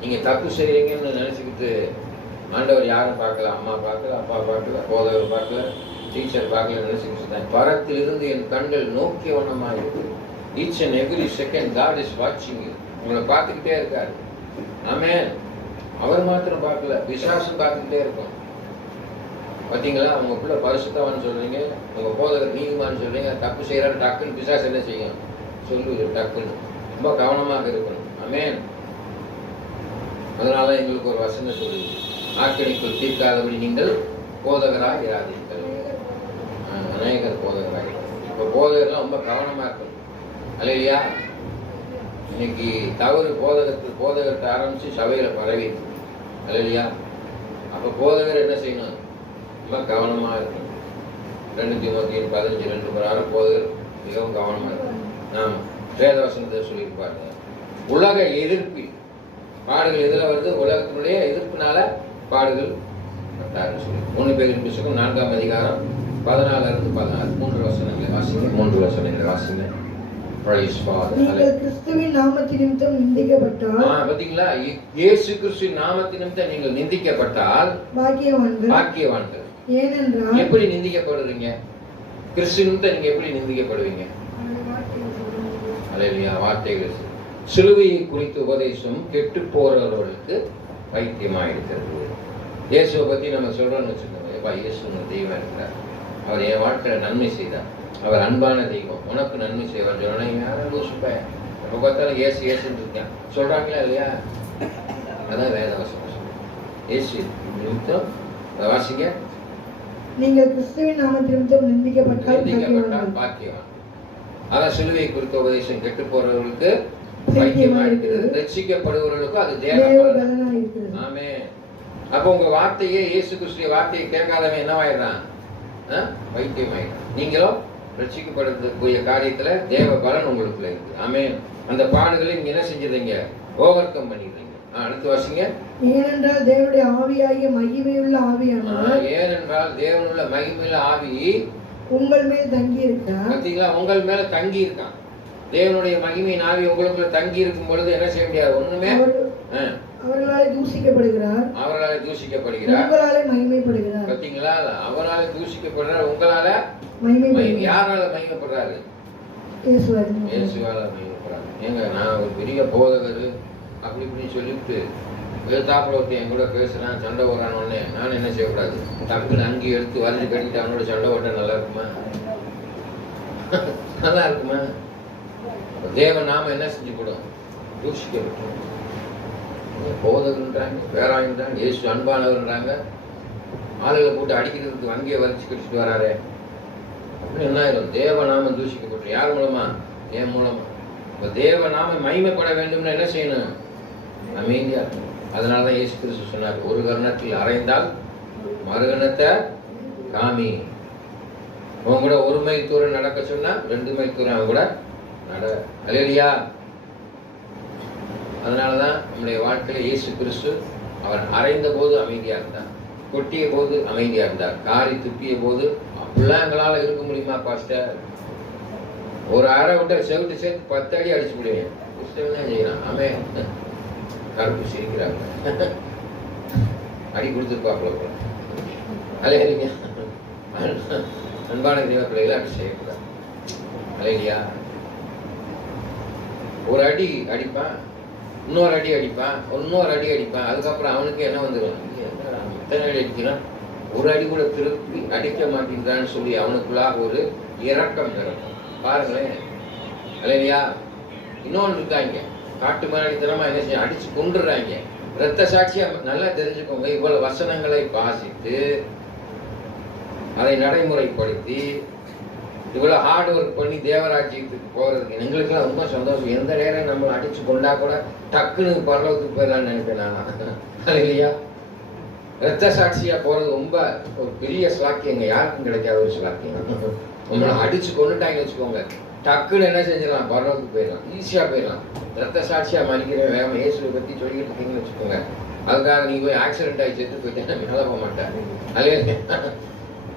நீங்க தப்பு செய்றீங்கன்னு நினைச்சுக்கிட்டு ஆண்டவர் யாரும் பார்க்கல, அம்மா பார்க்கல, அப்பா பார்க்கல, போதவர் பார்க்கல, டீச்சர் பார்க்கல நினைச்சுக்கிட்டு பரத்திலிருந்து என் கண்கள் நோக்கிய வண்ணமா இருக்கு. Each and every second God is watching you. உங்களை பார்த்துக்கிட்டே இருக்காரு. ஆமென். அவர் மாத்திரம் பார்க்கல, பிசாசும் பார்த்துக்கிட்டே இருக்கும். பாத்தீங்களா, உங்க பிள்ளை பரிசுத்தவான்னு சொல்றீங்க, உங்க போதகர் நீதிமான்னு சொல்றீங்க, தப்பு செய்யறாரு, டக்குன்னு பிசாசு என்ன செய்யும்? சொல்லுது டக்குன்னு. ரொம்ப கவனமாக இருக்கணும். ஆமென். அதனால எங்களுக்கு ஒரு வசனம் சொல்லுது, ஆக்கணிக்குள் தீர்க்காதபடி நீங்கள் போதகராக இராதீர்கள். அநேகர் போதகராக. இப்போ போதகர்லாம் ரொம்ப கவனமா இருக்கணும். அல்லையா, இன்னைக்கு தவறு போதகத்தை ஆரம்பிச்சு சபையில பரவி. அல்லையா, அப்ப போதகர் என்ன செய்யணும்? ரொம்ப கவனமா இருக்கணும். 2 தீமோத்தேயு 15:2 பிரகாரம் போதகர் மிகவும் கவனமா இருக்கணும். ஆமா, வேதவசனத்தை சொல்லியிருப்பாங்க. உலக எதிர்ப்பில் பாடுகள் எதுல வருது? உலகத்தினுடைய எதிர்ப்பினால பாடுகள் 3 பேரின் புத்தகம் 4ஆம் அதிகாரம் 14-16 3 வசனங்களை வாசிங்க. 3 வசனங்களை வாசிங்க. நீங்கள் கிறிஸ்துவின் நாமத்தின் நிமித்தம் நிந்திக்கப்பட்டால், பாத்தீங்களா, இயேசு கிறிஸ்துவின் நாமத்தின் நிமித்தம் நீங்கள் நிந்திக்கப்பட்டால் பாக்கியவான்கள். ஏனென்றால் எப்படி நிந்திக்கப்படுறீங்க? கிறிஸ்து நிமித்தம் நீங்க எப்படி நிந்திக்கப்படுவீங்க? அல்லேலூயா. வார்த்தைகள். சிலுவையை குறித்த உபதேசம் கெட்டு போறவர்களுக்கு பைத்தியமா இருக்கிறது. இயேசுவை பத்தி நம்ம சொல்றோம்னு வச்சுக்கோங்க, எப்பா இயேசு தெய்வம் இருக்கிறார், அவர் என் வாழ்க்கையில நன்மை செய்தார், அவர் அன்பான தெய்வம், உனக்கு நன்மை செய்வார் சொன்னா யாரும் யோசிப்பேன். எப்ப பார்த்தாலும் ஏசு ஏசுன்னு இருக்கேன் சொல்றாங்களா இல்லையா? அதான் வேதவசனம். ஏசு நிமித்தம் வாசிங்க. நீங்கள் கிறிஸ்துவின் நாமத்தின் நிமித்தம் நிந்திக்கப்பட்டால் பாக்கியவான். அதான் சிலுவை குறித்த உபதேசம் கெட்டு போறவர்களுக்கு பைத்தியமா இருக்கிறது, ரட்சிக்கப்படுபவர்களுக்கு அது தேவபலனா இருக்கிறது. ஆமென். அப்ப உங்க வார்த்தையே, இயேசு கிறிஸ்துவின் வார்த்தையை கேட்காதவன் என்னவாயிடுறான்? பைத்தியமாயிடும். நீங்களும் ரட்சிக்கப்படுறதுக்குரிய காரியத்துல தேவ பலன் உங்களுக்குள்ள இருக்கு. ஆமென். அந்த பாடுகளை நீங்க என்ன செஞ்சிருந்தீங்க? ஓவர் கம் பண்ணிடுறீங்க. அடுத்து வாசிங்க. ஏனென்றால் தேவனுடைய ஆவியாகிய மகிமையுள்ள ஆவியானவர், ஏனென்றால் தேவனுள்ள மகிமையுள்ள ஆவி உங்கள் மேல் தங்கி இருக்கார். பாத்தீங்களா, உங்கள் மேல தங்கி இருக்கான். தேவனுடைய மகிமையின் ஆவி உங்களுக்குள்ள தங்கி இருக்கும் பொழுது என்ன செய்ய முடியாது? ஒண்ணுமே. அவர்களாலே தூஷிக்கப்படுகிறார், உங்களாலே மகிமைப்படுகிறார். பார்த்தீங்களா? அவரால் தூஷிக்கப்படுறார், உங்களால யாரால மகிமைப்படுறாரு? இயேசுவால மகிமைப்படுறாரு. ஏங்க, நான் ஒரு பெரிய போதகர் அப்படி இப்படின்னு சொல்லிட்டு தாப்பில் ஒருத்தன் என் கூட பேசுறான், சண்டை ஓடுறான்னு உடனே நான் என்ன செய்யக்கூடாது? டக்குன்னு அங்கி எடுத்து வரைஞ்சி கட்டிட்டு அவனோட சண்டை ஓட்ட நல்லா இருக்குமா? நல்லா இருக்குமா? தேவன் நாம என்ன செஞ்சு போடும்? தூஷிக்கப்பட்டோம். போதகன்றாங்க, பேராயன்றாங்க, இயேசு அன்பானவர்ன்றாங்க, ஆளுகளை போட்டு அடிக்கிறதுக்கு வங்கியை வரைச்சு கடிச்சிட்டு வராரு. அப்படின்னு என்ன ஆயிரும்? தேவ நாமம் தூஷிக்கப்பட்டோம். யார் மூலமா? என் மூலமா. இப்ப தேவ நாம மகிமைப்பட வேண்டும்னா என்ன செய்யணும்? அமைதியா. அதனாலதான் இயேசு கிறிஸ்து சொன்னார், ஒரு கர்ணத்தில் அறைந்தால் மறுகணத்தை காமி. அவன் கூட 1 மைல் தூரம் நடக்க சொன்னா 2 மைல் தூரம் அவன் கூட நட. அல்லேலூயா. அதனாலதான் நம்முடைய வாழ்க்கையில இயேசு கிறிஸ்து அவர் அறைந்த போது அமைதியா இருந்தார், கொட்டிய போது அமைதியா இருந்தார், காரி துப்பிய போது. அப்படிலாம் எங்களால இருக்க முடியுமா பாஸ்டர்? ஒரு அரை விட்ட செவிட்டு சேர்த்து 10 அடி அடிச்சு முடியும். கிறிஸ்தவன் தான் செய்யலாம். ஆமே. கருப்பு சிரிக்கிறாங்க, அடி கொடுத்துருப்பாப்புல போல. அல்லேலூயா. அன்பான தேவ பிள்ளைகளை அப்படி செய்யக்கூடாது. அல்லேலூயா. ஒரு அடி அடிப்பான், இன்னொரு அடி அடிப்பான், இன்னொரு அடி அடிப்பான். அதுக்கப்புறம் அவனுக்கு என்ன வந்துடும்? இத்தனை அடி அடிக்கிறான், ஒரு அடி கூட திருப்பி அடிக்க மாட்டேங்கிறான்னு சொல்லி அவனுக்குள்ளாக ஒரு இரக்கம் இருக்கும். பாருங்களேன். அல்லேலூயா. இன்னொன்று இருக்காங்க, காட்டு மாடி தினமா என்ன செய்ய அடிச்சு கொண்டுறாங்க. இரத்த சாட்சியா நல்லா தெரிஞ்சுக்கோங்க. இவ்வளவு வசனங்களை வாசித்து அதை நடைமுறைப்படுத்தி இவ்வளவு ஹார்ட் ஒர்க் பண்ணி தேவராஜ்யத்துக்கு போறதுக்கு எங்களுக்கெல்லாம் ரொம்ப சந்தோஷம். எந்த நேரம் நம்மளை அடிச்சு கொண்டா கூட டக்குன்னு பரலோகத்துக்கு போயிடலாம்னு நினைப்பேன் நான். இல்லையா? இரத்த சாட்சியா போறது ரொம்ப ஒரு பெரிய ஸ்லாக்கியங்க. யாருக்கும் கிடைக்காத ஒரு ஸ்லாக்கியம். நம்மளை அடிச்சு கொண்டுட்டாங்கன்னு வச்சுக்கோங்க, டக்குன்னு என்ன செஞ்சிடலாம்? பரலோகத்துக்கு போயிடலாம், ஈஸியா போயிடலாம். இரத்த சாட்சியா மறிக்கிறேன் வேகம் இயேசுவை பத்தி சொல்லிக்கிட்டு இருக்கீங்கன்னு வச்சுக்கோங்க, அதுக்காக நீங்க போய் ஆக்சிடென்ட் ஆகி செத்து போயிட்டேன் மேல போக மாட்டேன். அதே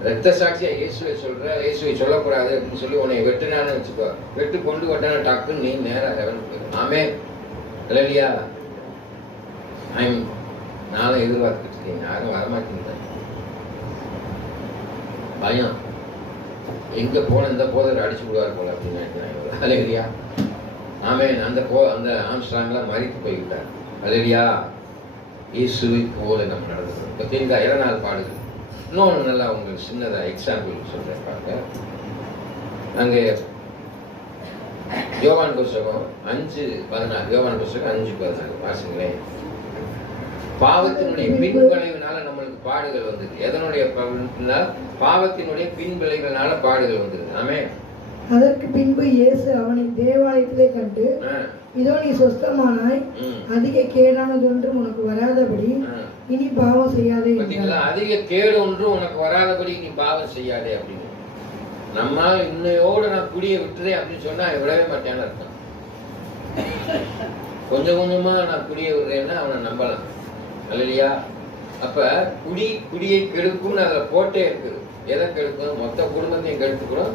ரத்த சாட்சியா இயேசுவை சொல்ற, இயேசுவை சொல்லக்கூடாது அப்படின்னு சொல்லி உன்னை வெட்டுனான்னு வச்சுக்கோ, வெட்டு கொண்டு வெட்டான டக்குன்னு நீ நேரா ரெவனுக்கு போயிடும். ஆமே. இல்லையா? நானும் எதிர்பார்த்துட்டு இருக்கேன், யாரும் வரமாட்டேங்க. பயம், எங்க போன இந்த போதர் அடிச்சு விடுவார் போல அப்படின்னு நினைக்கிறேன். அல்லேலூயா. ஆமே. அந்த ஆம்ஸ்ட்ராங்லாம் மறித்து போய்விட்டார். அல்லேலூயா. இயேசுவை போல நம்ம நடந்துக்கிறோம். இப்போ தெரிந்தா 2 பாடுகள். இன்னொன்று நல்லா உங்களுக்கு சின்னதா எக்ஸாம்பிள் சொல்றேன் பாருங்க. அங்கே யோவான் புஸ்தகம் 5:14, யோவான் புஸ்தகம் 5:14 வாசிங்களேன். பாவத்தினுடைய பின் விளைவுனால நம்மளுக்கு பாடுகள் வந்தது. எதனுடைய பாவத்தினுடைய பின் விளைவுனால பாடுகள் வந்தது. ஆமே. அதற்கு பின்பு இயேசு அவனை தேவாலயத்திலே கண்டு, இதோ நீ சொஸ்தமானாய், அதிக கேடானது ஒன்றும் உனக்கு வராதபடி இனி பாவம் செய்யாதே. அதிக கேடு ஒன்றும் உனக்கு வராதபடி நீ பாவம் செய்யாதே அப்படின்னு. நம்மால் இன்னையோடு நான் குடியை விட்டுறேன் அப்படின்னு சொன்னா விடவே மாட்டேன்னு அர்த்தம். கொஞ்சம் கொஞ்சமா நான் குடியை விடுறேன்னா அவனை நம்பலாம். இல்லையா? அப்ப குடியை கெடுக்கும்னு அதுல போட்டே இருக்குது. எதை கெடுக்கும்? மொத்த குடும்பத்தையும் கெடுத்துக்கிறோம்,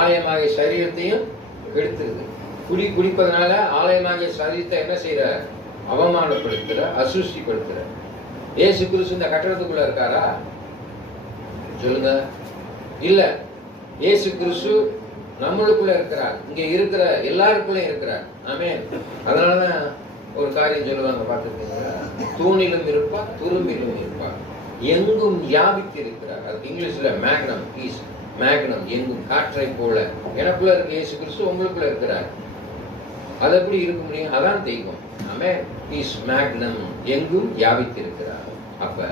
ஆலயமாகிய சரீரத்தையும் கெடுத்துருது. குடிப்பதனால ஆலயமாகிய சரீரத்தை என்ன செய்யற? அவமானப்படுத்துற, அசுஷ்டிப்படுத்துற. இயேசு கிறிஸ்து இந்த கட்டடத்துக்குள்ள இருக்காரா? சொல்லுங்க. இல்ல. இயேசு கிறிஸ்து நம்மளுக்குள்ள இருக்கிறார், இங்க இருக்கிற எல்லாருக்குள்ள இருக்கிறார். ஆமே. அதனாலதான் ஒரு காரியம் சொல்லுவாங்க, பார்த்துருக்கீங்களா? தூணிலும் இருப்பார், துரும்பிலும் இருப்பார், எங்கும் வியாபித்து இருக்கிறார். அது இங்கிலீஷ்ல மேக்னம், பீஸ் மேக்னம், எங்கும் காற்றை போல. எனக்குள்ள இருக்க இயேசு கிறிஸ்து உங்களுக்குள்ள இருக்கிறார். அது எப்படி இருக்க முடியும்? அதான் தெய்வம். ஆமே. பீஸ் மேக்னம், எங்கும் வியாபித்து இருக்கிறார். அப்ப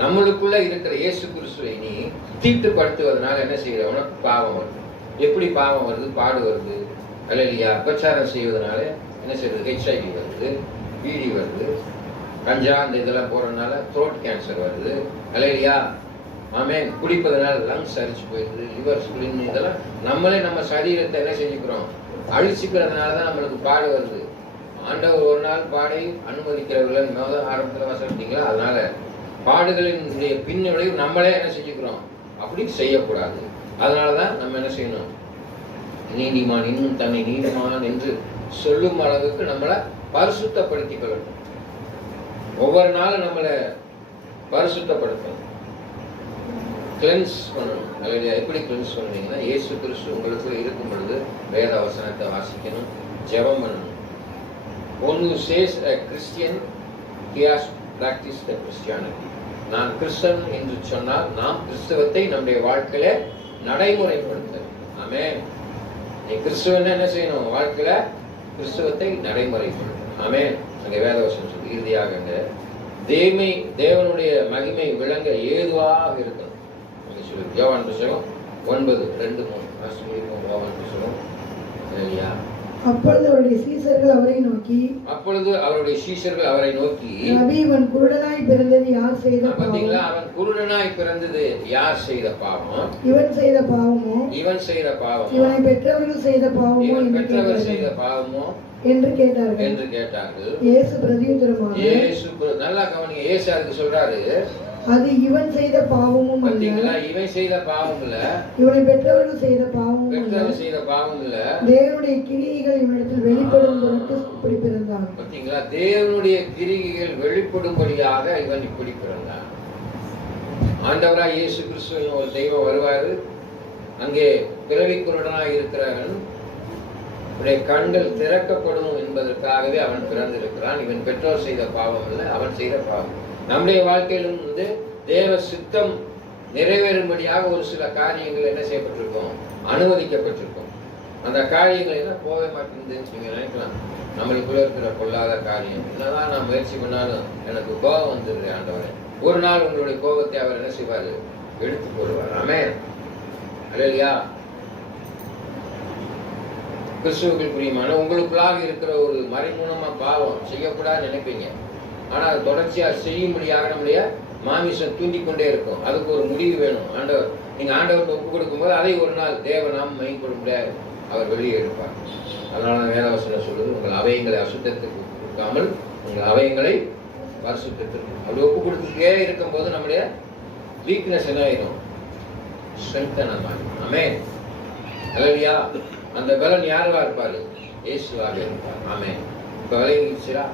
நம்மளுக்குள்ள இருக்கிற இயேசு கிறிஸ்துவை நீ தீட்டுப்படுத்துவதனால என்ன செய்யற? உனக்கு பாவம் வருது. எப்படி பாவம் வருது? பாடு வருது. அல்லேலூயா. அபச்சாரம் செய்வதனால என்ன செய்யறது? HIV வருது, பீடி வருது, கஞ்சா இந்த இதெல்லாம் போறதுனால த்ரோட் கேன்சர் வருது. அல்லேலூயா. ஆமென். குடிப்பதனால லங்ஸ் அரிச்சு போயிடுது, லிவர் ஸ்பிளின், இதெல்லாம் நம்மளே நம்ம சரீரத்தை என்ன செஞ்சுக்கிறோம்? அழிச்சுக்கிறதுனால தான் நம்மளுக்கு பாடு வருது. ஆண்டவர் ஒரு நாள் பாடை அனுமதிக்கிறவர்கள் முதல் ஆரம்பத்தில் வசதிங்களா? அதனால பாடுகளினுடைய பின்னடைவு நம்மளே என்ன செஞ்சுக்கிறோம்? அப்படி செய்யக்கூடாது. அதனாலதான் நம்ம என்ன செய்யணும்? நீதிமான் இன்னும் தன்னை நீதிமான் என்று சொல்லும் அளவுக்கு நம்மளை பரிசுத்தப்படுத்திக் கொள்ளணும். ஒவ்வொரு நாளும் நம்மளை பரிசுத்தப்படுத்தணும். கிளென்ஸ் பண்ணணும். அல்லையா? எப்படி கிளென்ஸ் பண்ணுவீங்கன்னா, இயேசு கிறிஸ்து உங்களுக்கு இருக்கும் பொழுது வேத வசனத்தை வாசிக்கணும், ஜெபம் பண்ணணும். One who says a Christian, he has practiced the Christianity. நான் கிறிஸ்தவன் என்று சொன்னால் நாம் கிறிஸ்தவத்தை நம்முடைய வாழ்க்கையில நடைமுறைப்படுத்த. ஆமென். நீ கிறிஸ்தவன் என்ன செய்யணும்? வாழ்க்கையில கிறிஸ்தவத்தை நடைமுறைப்படுத்த. ஆமென். அங்கே வேதவசனம் சொல்லி இறுதியாக தேவனுடைய மகிமை விளங்க ஏதுவாக இருக்கணும். சொல்லி யோவான் புத்தகம் 9:2-3 யோவான் புத்தகம். அப்பொழுது அவருடைய சீஷர்கள் அவரை நோக்கி ரபி, இவன் குருடனாய் பிறந்தது யார் செய்த பாவம்? பாத்தீங்களா? அவன் குருடனாய் பிறந்தது யார் செய்த பாவம்? இவன் செய்த பாவமோ இவனை பெற்றவர்கள் செய்த பாவமோ என்று கேட்டார்கள். இயேசு பிரதியுத்தரமாக, நல்லா கவனிங்க, இயேசு அதுக்கு சொல்றாரு, அது இவன் செய்த பாவமும் அல்ல, இவன் செய்த பாவம் இல்ல, இவனை பெற்றவர்கள் செய்த பாவமும் இல்ல, தேவனுடைய கிரியைகள் இவனிடத்தில் வெளிப்படும்படிக்கு இப்படி பிறந்தான். பாத்தீங்களா? தேவனுடைய கிரியைகள் வெளிப்படும்படியாக இவன் இப்படி பிறந்தான். ஆண்டவராய் இயேசு கிறிஸ்து ஒரு தெய்வம் வருவாரு. அங்கே பிறவி குருடனாய் இருக்கிறவன் கண்கள் திறக்கப்படும் என்பதற்காகவே அவன் பிறந்திருக்கிறான். இவன் பெற்றோர் செய்த பாவம் அல்ல, அவன் செய்த பாவம். நம்முடைய வாழ்க்கையிலும் தேவ சித்தம் நிறைவேறும்படியாக ஒரு சில காரியங்கள் என்ன செய்யப்பட்டிருக்கும்? அனுமதிக்கப்பட்டிருக்கும். அந்த காரியங்கள் என்ன போக மாட்டேங்குதுன்னு நீங்க நினைக்கலாம். நம்மளுக்குள்ள இருக்கிற பொல்லாத காரியம் என்னதான் நான் முயற்சி பண்ணாலும் எனக்கு கோபம் வந்துடுது ஆண்டவரே. ஒரு நாள் உங்களுடைய கோபத்தை அவர் என்ன செய்வாரு? எடுத்து போடுவார். ஆமென். அல்லேலூயா. கிறிஸ்துவுக்குள் பிரியமான உங்களுக்குள்ளாக இருக்கிற ஒரு மறைமுகமா பாவம் செய்யக்கூடாதுன்னு நினைப்பீங்க. ஆனா அது தொடர்ச்சியா செய்யும்படியாக நம்முடைய மாமிசம் தூண்டிக்கொண்டே இருக்கும். அதுக்கு ஒரு முடிவு வேணும். நீங்க ஆண்டவருக்கு ஒப்பு கொடுக்கும்போது அதை ஒரு நாள் தேவநாமம் மையப்படும்படியாக அவர் வெளியே எடுப்பார். அதனால வேதவசனம் சொல்லுது, உங்கள் அவயங்களை அசுத்தத்துக்கு கொடுக்காமல் உங்கள் அவயங்களை பரிசுத்தத்திற்கு. அப்படி ஒப்பு கொடுத்துட்டே இருக்கும் போது நம்முடைய வீக்னஸ் என்ன ஆயிடும்? ஸ்ட்ரென்தன் ஆகும். ஆமென். அல்லேலூயா. அந்த பலன் யாருவா இருப்பாரு? இயேசுவாக இருப்பார். ஆமென். இப்ப விளங்கிடுச்சுடா?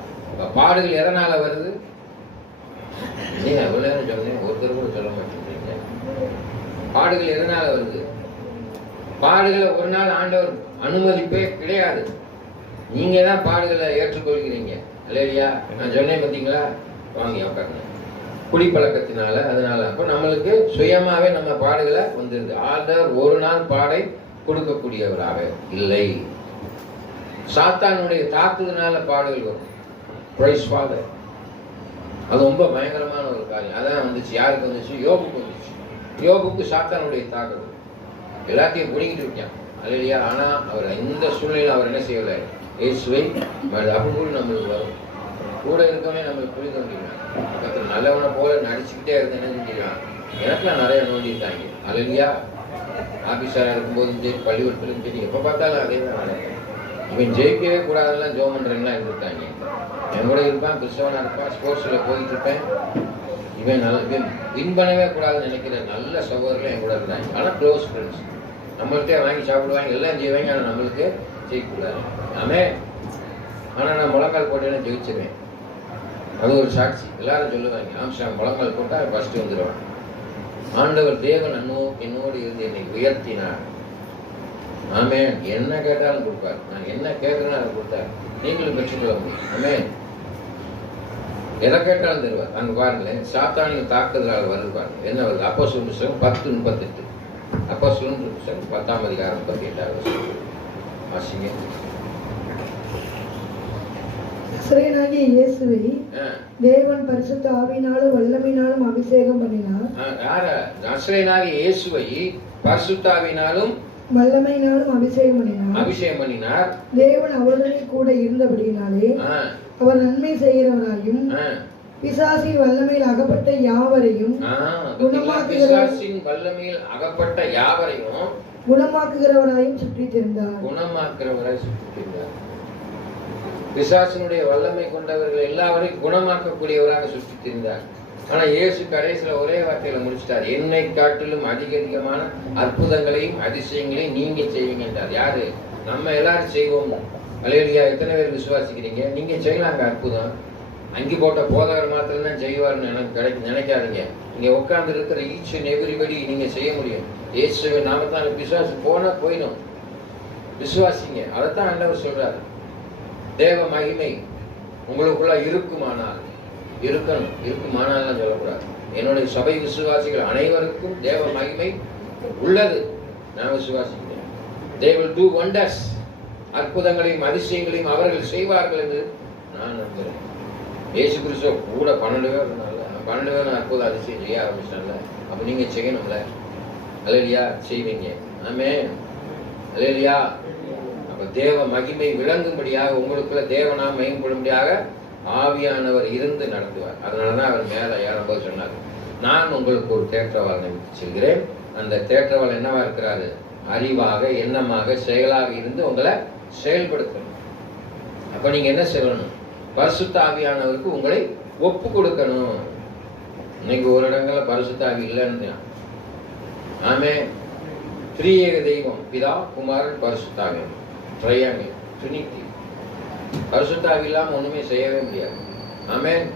பாடுகள் எதனால வருது? நீங்க எவ்வளவு நேரம் சொன்னேன், ஒருத்தர் கூட சொல்ல மாட்டேங்கிறீங்க. பாடுகள் எதனால வருது? பாடுகளை ஒரு நாள் ஆண்டவர் அனுமதிப்பே கிடையாது. நீங்க தான் பாடுகளை ஏற்றுக்கொள்கிறீங்க. அல்லேலூயா. நான் சொன்னேன் பார்த்தீங்களா? வாங்கி உட்காருங்க. குடிப்பழக்கத்தினால அதனால அப்போ நம்மளுக்கு சுயமாவே நம்ம பாடுகளை வந்துருது. ஆண்டவர் ஒரு நாள் பாடை கொடுக்கக்கூடியவராக இல்லை. சாத்தானுடைய தாக்குதனால பாடுகள் வரும். Praise father. அது ரொம்ப பயங்கரமான ஒரு காரியம். அதான் வந்துச்சு. யாருக்கு வந்துச்சு? யோபுக்கு வந்துச்சு. யோபுக்கு சாத்தானுடைய தாக்குதல் எல்லாத்தையும் பிடிங்கிட்டு இருக்கான். அல்லேலூயா. ஆனா அவர் இந்த சூழ்நிலையில் அவர் என்ன செய்யலை? இயேசுவை அப்படி கூட நம்மளுக்கு வரும். கூட இருக்கவே நம்மளுக்கு புரிந்து கொண்டிருக்காங்க. பக்கத்தில் நல்லவனை போல நடிச்சுக்கிட்டே இருந்து என்ன செஞ்சிருக்கான்? எனக்குலாம் நிறைய நோண்டிருக்காங்க. அல்லேலூயா. ஆபீஸராக இருக்கும்போதும் சரி, பள்ளிக்கூடத்திலும் சரி, எப்போ பார்த்தாலும் அதே தான் நடக்கும். இவன் ஜெயிக்கவே கூடாதெல்லாம் ஜோம் பண்றவங்களாம் இருந்திருக்காங்க. என் கூட இருப்பான், கிறிஸ்தவனா இருப்பான், ஸ்போர்ட்ஸ்ல போயிட்டு இருப்பேன். இவன் வின் பண்ணவே கூடாதுன்னு நினைக்கிற நல்ல சகோதரர்கள் என் கூட இருந்தாங்க. ஆனால் க்ளோஸ் ஃப்ரெண்ட்ஸ். நம்மள்கிட்ட வாங்கி சாப்பிடுவாங்க, எல்லாம் செய்வாங்க. ஆனால் நம்மளுக்கு ஜெயிக்கக்கூடாது. ஆமென். ஆனால் நான் முழங்கால் போட்டேன்னு ஜெயிச்சிருவேன். அது ஒரு சாட்சி. எல்லாரும் சொல்லுவாங்க, ஆம்ஸ்டாங் முழங்கால் போட்டால் ஃபர்ஸ்ட் வந்துடுவான். ஆண்டவர் தேவன் என்னோடு இருந்து என்னை உயர்த்தினார். ஆமென். என்ன கேட்டாலும் கொடுப்பார். நான் என்ன கேட்கிறேன்னு அதை கொடுத்தார். நீங்களும் பெற்றுக்கொள்ள முடியும். ஆமென். எதை கேட்டாலும் தருவார். அங்க பாருங்களேன், சாத்தானின் தாக்குதலால் வருது பாருங்க. என்ன வருது? அப்போஸ்தலர் புத்தகம் 10:38. அப்போஸ்தலர் புத்தகம் 10:38 வாசிங்க. நசரேயனாகிய இயேசுவை தேவன் பரிசுத்த ஆவியினாலும் வல்லமையினாலும் அபிஷேகம் பண்ணினார். யார? நசரேயனாகிய இயேசுவை பரிசுத்த ஆவியினாலும் வல்லமையினாலும் அபிஷேகம் பண்ணினார். தேவன் அவருடனே கூட இருந்தபடியினாலே அவர் நன்மை செய்கிறவராயும் பிசாசின் வல்லமையில் அகப்பட்ட யாவரையும் குணமாக்குகிறவராயும் சுற்றித் திரிந்தார். பிசாசினுடைய வல்லமை கொண்டவர்கள் எல்லாவரையும் குணமாக்கக்கூடியவராக சுற்றித் திரிந்தார். ஆனா இயேசு கடைசியில ஒரே வார்த்தையில முடிச்சிட்டார். என்னை காட்டிலும் அதிகமான அற்புதங்களையும் அதிசயங்களையும் நீங்க செய்வீங்க என்றார். யாரு? நம்ம எல்லாரும் செய்வோம். அல்லேலூயா. எத்தனை பேர் விசுவாசிக்கிறீங்க? நீங்க செய்யலாங்க அற்புதம். அங்கி போட்ட போதகர் மாத்திரம் தான் செய்வார்னு எனக்கு நினைக்காதீங்க. இங்க உட்கார்ந்து இருக்கிற ஈச் அண்ட் எவ்ரிபடி நீங்க செய்ய முடியும். இயேசுவின் நாமத்தால் பிசாசு போனா போயிடும். விசுவாசிங்க. அதைத்தான் ஆண்டவர் சொல்றாரு. தேவ மகிமை உங்களுக்குள்ள இருக்குமானால், இருக்குமானால் சொல்லக்கூடாது. என்னுடைய சபை விசுவாசிகள் அனைவருக்கும் தேவ மகிமை உள்ளது. நான் விசுவாசிக்கிறேன். They will do wonders. அற்புதங்களையும் அதிசயங்களையும் அவர்கள் செய்வார்கள் என்று நான் நம்புகிறேன். இயேசு கிறிஸ்துவ கூட 12 பேர் இருந்தால 12 பேரும் அற்புத அதிசயம் செய்ய ஆரம்பிச்சாங்கல்ல. அப்ப நீங்க செய்யணும்ல. அல்லேலூயா, செய்வீங்க. ஆமென். அல்லேலூயா. அப்ப தேவ மகிமை விளங்கும்படியாக உங்களுக்குள்ள தேவனாம் மகிமைப்படும்படியாக ஆவியானவர் இருந்து நடத்துவார். அதனாலதான் அவர் மேல ஏறும்போது சொன்னார், நான் உங்களுக்கு ஒரு தேற்றவாளனை விட்டு செல்கிறேன். அந்த தேற்றவாளன் என்னவா இருக்கிறாரு? அறிவாக, எண்ணமாக, செயலாக இருந்து உங்களை செயல்படுத்தணும். அப்ப நீங்க என்ன செய்யணும்? பரிசுத்த ஆவியானவருக்கு உங்களை ஒப்பு கொடுக்கணும். இன்னைக்கு ஒரு இடங்கள்ல பரிசுத்த ஆவி இல்லைன்னு. ஆமே. திரியேக தெய்வம் பிதா, குமாரன், பரிசுத்த ஆவி, ட்ரையாங்கிள், ட்ரினிட்டி. பரிசுத்த ஆவி இல்லாம ஒண்ணுமே செய்யவே முடியாது. ஆமென்.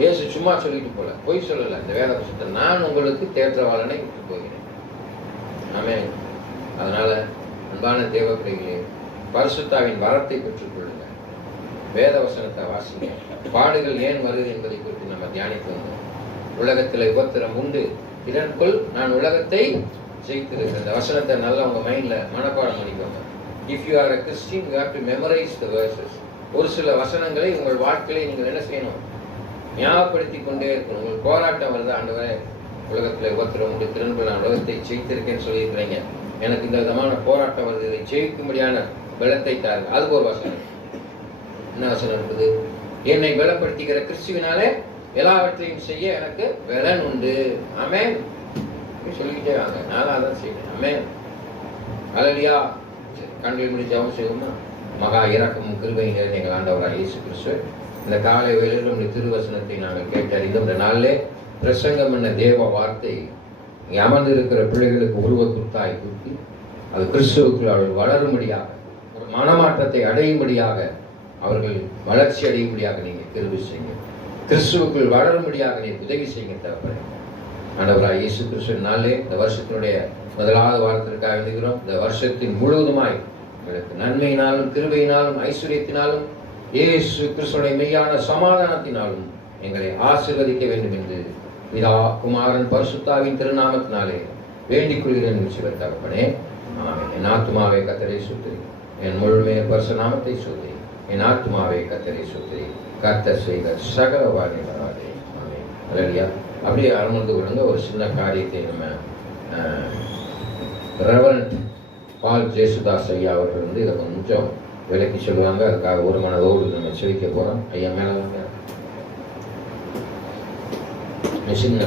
இயேசு சும்மா சொல்லிட்டு போல, பொய் சொல்லல. இந்த வேத புத்தகத்தை நான் உங்களுக்கு தேற்றவாளனை விட்டு போகிறேன். ஆமென். அதனால அன்பான தேவ பிள்ளைகளே, பரிசுத்தாவின் வரத்தை பெற்றுக் கொள்ளுங்க. வேத வசனத்தை வாசிங்க. பாடுகள் ஏன் வருது என்பதை குறித்து நம்ம தியானித்து வந்தோம். உலகத்தில் உபத்திரம் உண்டு, இதற்குள் நான் உலகத்தை ஜெயித்திருக்கிறேன். இந்த வசனத்தை நல்லா உங்க மைண்ட்ல மனப்பாடம் பண்ணிக்கோங்க. If you are a Christian, you have to memorize the verses. ஒரு சில வசனங்களை உங்கள் வாழ்க்கையை நீங்கள் என்ன செய்யணும்? ஞாபகப்படுத்தி கொண்டே இருக்கணும். உங்களுக்கு போராட்டம் வருது, ஆண்டவரே உலகத்தில் உபத்திரம் உண்டு, திரும்ப நான் உலகத்தை ஜெயித்திருக்கேன்னு சொல்லியிருக்கிறீங்க. எனக்கு இந்த விதமான போராட்டம் வருது, இதை ஜெயிக்கும்படியான பலத்தை தாருங்க. அதுக்கு ஒரு வசனம். என்ன வசனம் இருக்குது? என்னை பலப்படுத்திக்கிற கிறிஸ்துவினாலே எல்லாவற்றையும் செய்ய எனக்கு பலன் உண்டு. ஆமென். சொல்லிக்கிட்டே வாங்க. நான் அதான் செய்வேன். ஆமென். அல்லேலூயா. கண்கள் முடி ஜெபம் செய்வோமா? மகா இரக்கமும் கிருபையும் நிறைந்த எங்கள் ஆண்டவராகிய இயேசு கிறிஸ்து, இந்த காலை வேளையில் நம்முடைய திருவசனத்தை நாங்கள் கேட்டறிந்தோம். இந்த நாளிலே பிரசங்கம் என்ற தேவ வார்த்தை இங்கே அமர்ந்திருக்கிற பிள்ளைகளுக்கு உருவக்குத்தாய் குத்தி அது கிறிஸ்துவுக்குள் அவர்கள் வளரும்படியாக, ஒரு மனமாற்றத்தை அடையும்படியாக, அவர்கள் வளர்ச்சி அடையும்படியாக நீங்க கிருபை செய்யுங்க. கிறிஸ்துவுக்குள் வளரும்படியாக நீங்க உதவி செய்யுங்க. தவிர ஆண்டவராகிய இயேசு கிறிஸ்து நாளே இந்த வருஷத்தினுடைய முதலாவது வாரத்திற்காக எழுதுகிறோம். இந்த வருஷத்தின் முழுவதுமாய் உங்களுக்கு நன்மையினாலும் கிருபையினாலும் ஐஸ்வர்யத்தினாலும் இயேசு கிறிஸ்துடைய மெய்யான சமாதானத்தினாலும் எங்களை ஆசீர்வதிக்க வேண்டும் என்று பிதா, குமாரன், பரிசுத்தாவின் திருநாமத்தினாலே வேண்டிக் கொள்கிறேன். தகப்பனே, ஆமென். என் ஆத்துமாவே கர்த்தரை ஸ்தோத்திரி, என் முழுமைய பரிசுத்த நாமத்தை ஸ்தோத்திரி. என் ஆத்துமாவே கர்த்தரை ஸ்தோத்திரி, கர்த்தர் செய்த சகல வார்த்தைகளாலே. ஆமென். அல்லேலூயா. அப்படியே அமர்ந்து கொள்ளுங்க. ஒரு சின்ன காரியத்தை நம்ம ரெவரண்ட் பால் ஜேசுதாஸ் ஐயா அவர்கள் வந்து இதை கொஞ்சம் விளக்கி சொல்லுவாங்க. அதுக்காக ஒரு மனதோடு நம்ம செவிக்க போறோம். ஐயா மேல சின்ன